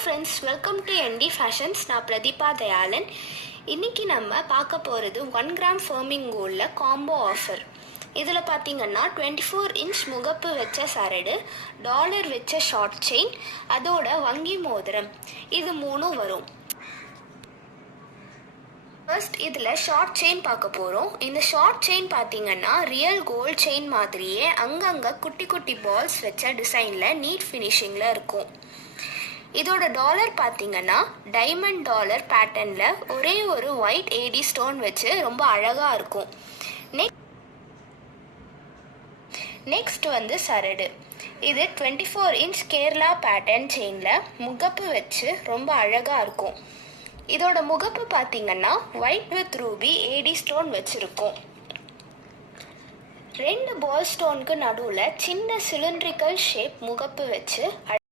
Friends, welcome to ND fashions. நான் பிரதீபா தயாளன். இன்றைக்கி நம்ம பார்க்க போகிறது 1 கிராம் ஃபர்மிங் கோல்டில் காம்போ ஆஃபர். இதில் பார்த்தீங்கன்னா 24 இன்ச் முகப்பு வச்ச சரடு, டாலர் வச்ச ஷார்ட் செயின், அதோட வங்கி மோதிரம், இது மூணும் வரும். ஃபர்ஸ்ட் இதில் ஷார்ட் செயின் பார்க்க போகிறோம். இந்த ஷார்ட் செயின் பார்த்தீங்கன்னா ரியல் கோல்ட் செயின் மாதிரியே அங்கங்கே குட்டி குட்டி பால்ஸ் வச்ச டிசைனில் நீட் ஃபினிஷிங்கில் இருக்கும். இதோட டாலர் பார்த்தீங்கன்னா டைமண்ட் டாலர் பேட்டர்னில் ஒரே ஒரு ஒயிட் ஏடி ஸ்டோன் வச்சு ரொம்ப அழகாக இருக்கும். நெக்ஸ்ட் வந்து சரடு. இது 24 இன்ச் கேரளா பேட்டர்ன் செயினில் முகப்பு வச்சு ரொம்ப அழகாக இருக்கும். இதோட முகப்பு பார்த்தீங்கன்னா white with ruby AD stone வச்சுருக்கும். 2 பால் ஸ்டோனுக்கு நடுவில் சின்ன சிலிண்ட்ரிக்கல் ஷேப் முகப்பு வச்சு